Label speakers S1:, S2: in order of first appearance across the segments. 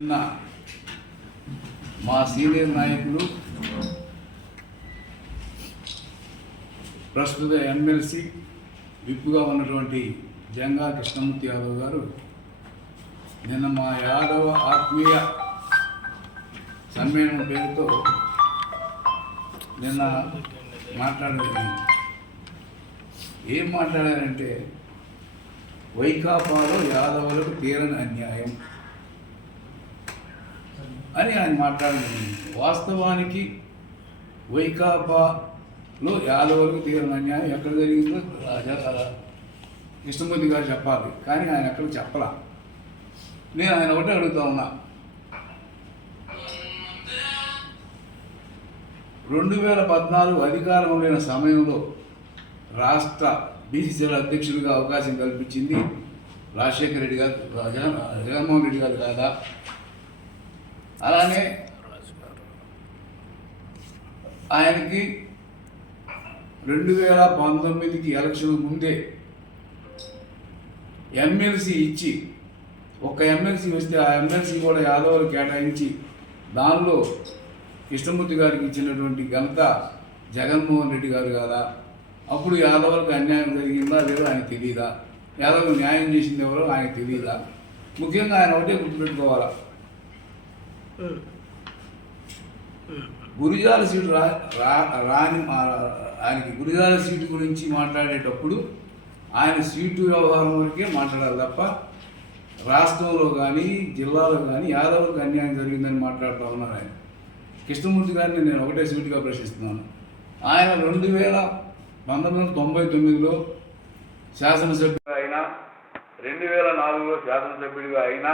S1: నిన్న మా సీనియర్ నాయకులు ప్రస్తుత ఎమ్మెల్సీ విప్పుగా ఉన్నటువంటి జంగా కృష్ణమూర్తి యాదవ్ గారు నిన్న మా యాదవ ఆత్మీయ సమ్మేళనం పేరుతో నిన్న మాట్లాడలేదు ఏం మాట్లాడారంటే వైకాపాలో యాదవులకు తీరని అన్యాయం. అని ఆయన మాట్లాడడం వాస్తవానికి వైకాపాలో యాదవులకు తీరని అన్యాయం ఎక్కడ జరిగిందో కృష్ణమూర్తి గారు చెప్పాలి. కానీ ఆయన ఎక్కడ చెప్పలా? నేను ఆయన ఒకటే అడుగుతా ఉన్నా. రెండు వేల పద్నాలుగు అధికారం లేని సమయంలో రాష్ట్ర బీసీసీల అధ్యక్షుడిగా అవకాశం కల్పించింది రాజశేఖర రెడ్డి గారు జగన్ జగన్మోహన్ రెడ్డి గారు కాదా? అలానే ఆయనకి రెండు వేల పంతొమ్మిదికి ఎలక్షన్ ముందే ఎమ్మెల్సీ ఇచ్చి ఒక ఎమ్మెల్సీ వస్తే ఆ ఎమ్మెల్సీ కూడా యాదవులు కేటాయించి దానిలో కృష్ణమూర్తి గారికి ఇచ్చినటువంటి ఘనత జగన్మోహన్ రెడ్డి గారు కదా. అప్పుడు యాదవులకు అన్యాయం జరిగిందా లేదో ఆయన తెలియదా యాదవులు న్యాయం చేసింది ఎవరో ఆయన తెలియదా ముఖ్యంగా ఆయన ఒకటే గుర్తుపెట్టుకోవాలా. గురిజాల సీటు రా రా- రాని ఆయనకి గురిజాల సీటు గురించి మాట్లాడేటప్పుడు ఆయన సీటు వ్యవహారం వరకే మాట్లాడాలి తప్ప రాష్ట్రంలో కానీ జిల్లాలో కానీ యాదవులకు అన్యాయం జరిగిందని మాట్లాడుతూ ఉన్నారు ఆయన. కృష్ణమూర్తి గారిని నేను ఒకటే సీటుగా ప్రశ్నిస్తున్నాను. ఆయన రెండు వేల పంతొమ్మిది వందల తొంభై తొమ్మిదిలో శాసనసభ్యుడిగా అయినా రెండు వేల నాలుగులో శాసనసభ్యుడిగా అయినా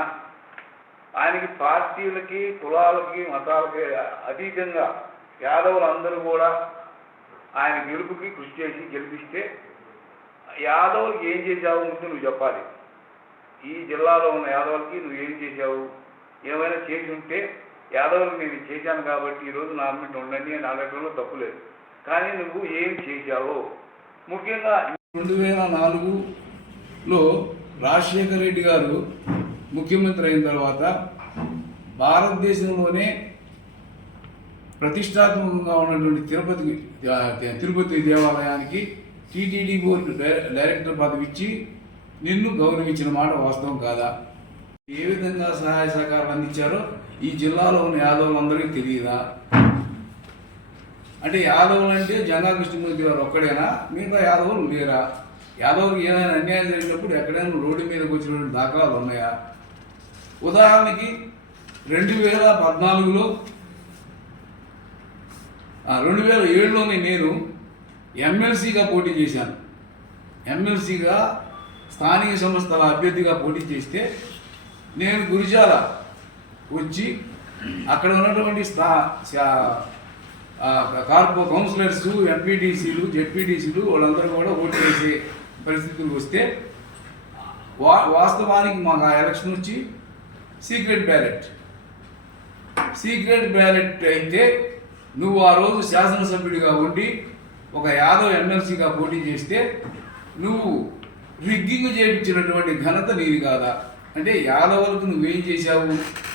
S1: ఆయనకి పార్టీలకి కులాలకి మతాలకి అతీతంగా యాదవులు అందరూ కూడా ఆయన గెలుపుకి కృషి చేసి గెలిపిస్తే యాదవులకి ఏం చేశావు ముందు నువ్వు చెప్పాలి. ఈ జిల్లాలో ఉన్న యాదవులకి నువ్వు ఏం చేశావు? ఏమైనా చేసి ఉంటే యాదవులకు నేను చేశాను కాబట్టి ఈరోజు నామినేట్ ఉండండి అని అనడంలో తప్పు లేదు. కానీ నువ్వు ఏం చేశావు? ముఖ్యంగా రెండు వేల నాలుగులో రాజశేఖర రెడ్డి గారు ముఖ్యమంత్రి అయిన తర్వాత భారతదేశంలోనే ప్రతిష్టాత్మకంగా ఉన్నటువంటి తిరుపతి తిరుపతి దేవాలయానికి టీటీడీ బోర్డు డైరెక్టర్ పదవి ఇచ్చి నిన్ను గౌరవించిన మాట వాస్తవం కాదా? ఏ విధంగా సహాయ సహకారాలు అందించారో ఈ జిల్లాలో ఉన్న యాదవులందరికీ తెలియదా? అంటే యాదవులు అంటే జంగా కృష్ణమూర్తి గారు ఒక్కడేనా? మిగతా యాదవులు లేరా? యాదవులు ఏదైనా అన్యాయం జరిగినప్పుడు ఎక్కడైనా రోడ్డు మీదకి వచ్చినటువంటి దాఖలాలు ఉన్నాయా? ఉదాహరణకి రెండు వేల పద్నాలుగులో రెండు వేల ఏడులోనే నేను ఎమ్మెల్సీగా పోటీ చేశాను. ఎమ్మెల్సీగా స్థానిక సంస్థల అభ్యర్థిగా పోటీ చేస్తే నేను గురిజాల వచ్చి అక్కడ ఉన్నటువంటి స్థా కార్పో కౌన్సిలర్స్ ఎంపీటీసీలు జెడ్పీటీసీలు వాళ్ళందరూ కూడా ఓటు వేసే పరిస్థితులు వస్తే వా వాస్తవానికి మాకు ఆ ఎలక్షన్ వచ్చి సీక్రెట్ బ్యాలెట్. సీక్రెట్ బ్యాలెట్ అయితే నువ్వు ఆ రోజు శాసనసభ్యుడిగా ఉండి ఒక యాదవ్ ఎమ్మెల్సీగా పోటీ చేస్తే నువ్వు రిగ్గింగ్ చేయించినటువంటి ఘనత నీది కాదా? అంటే యాదవులకు నువ్వేం చేశావు?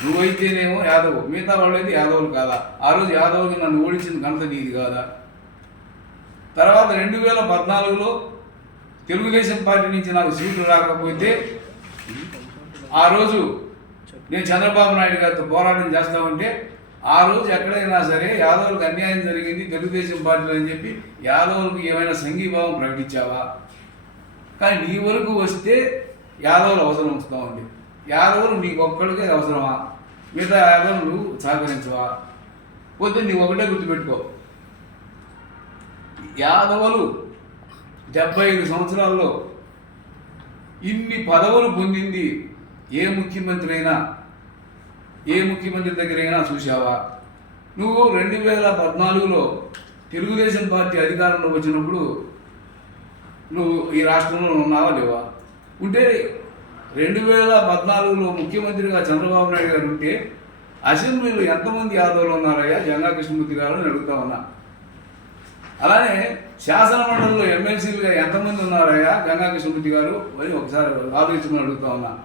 S1: నువ్వైతేనేమో యాదవ్. మిగతా వాళ్ళైతే యాదవులు కాదా? ఆ రోజు యాదవులు నన్ను ఓడించిన ఘనత నీది కాదా? తర్వాత రెండు వేల పద్నాలుగులో తెలుగుదేశం పార్టీ నుంచి నాకు సీట్లు రాకపోతే ఆ రోజు నేను చంద్రబాబు నాయుడు గారితో పోరాటం చేస్తామంటే ఆ రోజు ఎక్కడైనా సరే యాదవులకు అన్యాయం జరిగింది తెలుగుదేశం పార్టీలో అని చెప్పి యాదవులకు ఏమైనా సంఘీభావం ప్రకటించావా? కానీ నీ వరకు వస్తే యాదవులు అవసరం వస్తామండి. యాదవులు నీకు ఒక్కడికే అవసరమా? మిగతా యాదవులు నువ్వు సహకరించవా? పొద్దున్న నీవు ఒకటే గుర్తుపెట్టుకో. యాదవులు డెబ్బై ఐదు సంవత్సరాల్లో ఇన్ని పదవులు పొందింది ఏ ముఖ్యమంత్రి అయినా ఏ ముఖ్యమంత్రి దగ్గరైనా చూసావా నువ్వు రెండు వేల పద్నాలుగులో తెలుగుదేశం పార్టీ అధికారంలో వచ్చినప్పుడు నువ్వు ఈ రాష్ట్రంలో ఉన్నావా లేవా? ఉంటే రెండు వేల పద్నాలుగులో ముఖ్యమంత్రిగా చంద్రబాబు నాయుడు గారు ఉంటే అసెంబ్లీలో ఎంతమంది యాదవులు ఉన్నారయ్యా? జంగా కృష్ణమూర్తి గారు అని అడుగుతా ఉన్నా. అలానే శాసనమండలిలో ఎమ్మెల్సీలుగా ఎంతమంది ఉన్నారయ్యా? గంగా కృష్ణమూర్తి గారు అని ఒకసారి ఆలోచించమని అడుగుతా ఉన్నా.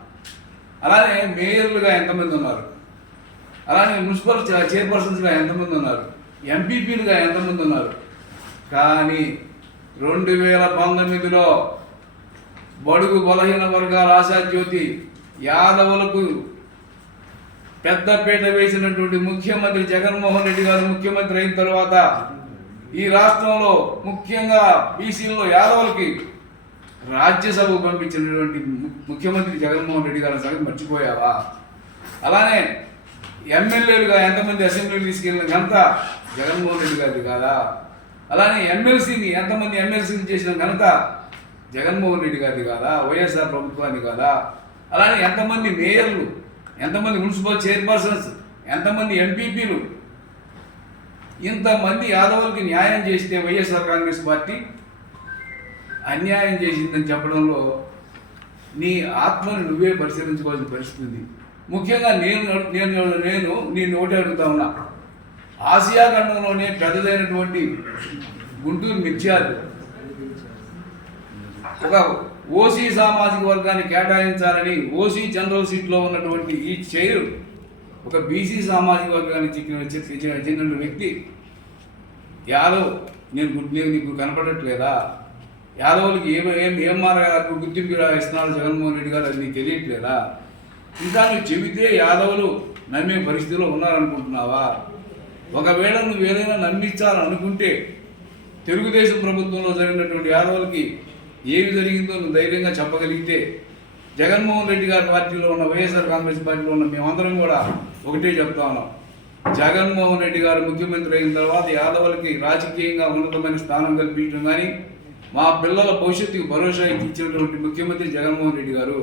S1: అలానే మేయర్లుగా ఎంతమంది ఉన్నారు? అలానే మున్సిపల్ చైర్పర్సన్స్గా ఎంతమంది ఉన్నారు? ఎంపీపీలుగా ఎంతమంది ఉన్నారు? కానీ రెండు వేల పంతొమ్మిదిలో బడుగు బలహీన వర్గాల ఆశాజ్యోతి యాదవులకు పెద్దపేట వేసినటువంటి ముఖ్యమంత్రి జగన్మోహన్ రెడ్డి గారు ముఖ్యమంత్రి అయిన తర్వాత ఈ రాష్ట్రంలో ముఖ్యంగా బీసీల్లో యాదవులకి రాజ్యసభకు పంపించినటువంటి ము- ముఖ్యమంత్రి జగన్మోహన్ రెడ్డి గారి సంగతి మర్చిపోయావా? అలానే ఎమ్మెల్యేలుగా ఎంతమంది అసెంబ్లీకి తీసుకెళ్ళిన ఘనత జగన్మోహన్ రెడ్డి గారిది కాదా? అలానే ఎమ్మెల్సీని ఎంతమంది ఎమ్మెల్సీని చేసిన ఘనత జగన్మోహన్ రెడ్డి గారిది కాదా? వైఎస్ఆర్ ప్రభుత్వాన్ని కాదా? అలానే ఎంతమంది మేయర్లు ఎంతమంది మున్సిపల్ చైర్పర్సన్స్ ఎంతమంది ఎంపీపీలు ఇంతమంది యాదవులకి న్యాయం చేస్తే వైఎస్ఆర్ కాంగ్రెస్ పార్టీ అన్యాయం చేసిందని చెప్పడంలో నీ ఆత్మను నువ్వే పరిశీలించుకోవాల్సిన పరిస్థితి ఉంది. ముఖ్యంగా నేను నేను నేను నేను ఒకటి అడుగుతా ఉన్నా. ఆసియా ఖండంలోనే పెద్దదైనటువంటి గుంటూరు మిర్చాలు ఒక ఓసీ సామాజిక వర్గాన్ని కేటాయించాలని ఓసీ జనరల్ సీట్లో ఉన్నటువంటి ఈ చైర్ ఒక బీసీ సామాజిక వర్గానికి చెందిన చెందిన వ్యక్తి. యాదవ్ నేను గు- నేను నీకు కనపడట్లేదా? యాదవులకి ఏం ఏం ఏం మార్గాలకు గుర్తింపు ఇస్తున్నాడు జగన్మోహన్ రెడ్డి గారు అది నీకు తెలియట్లేదా? ఇంకా నువ్వు చెబితే యాదవులు నమ్మే పరిస్థితిలో ఉన్నారనుకుంటున్నావా? ఒకవేళ నువ్వు ఏదైనా నమ్మించాలనుకుంటే తెలుగుదేశం ప్రభుత్వంలో జరిగినటువంటి యాదవులకి ఏమి జరిగిందో నువ్వు ధైర్యంగా చెప్పగలిగితే జగన్మోహన్ రెడ్డి గారి పార్టీలో ఉన్న వైఎస్ఆర్ కాంగ్రెస్ పార్టీలో ఉన్న మేమందరం కూడా ఒకటే చెప్తా ఉన్నాం. జగన్మోహన్ రెడ్డి గారు ముఖ్యమంత్రి అయిన తర్వాత యాదవులకి రాజకీయంగా ఉన్నతమైన స్థానం కల్పించడం కానీ మా పిల్లల భవిష్యత్తుకు భరోసా ఇచ్చినటువంటి ముఖ్యమంత్రి జగన్మోహన్ రెడ్డి గారు.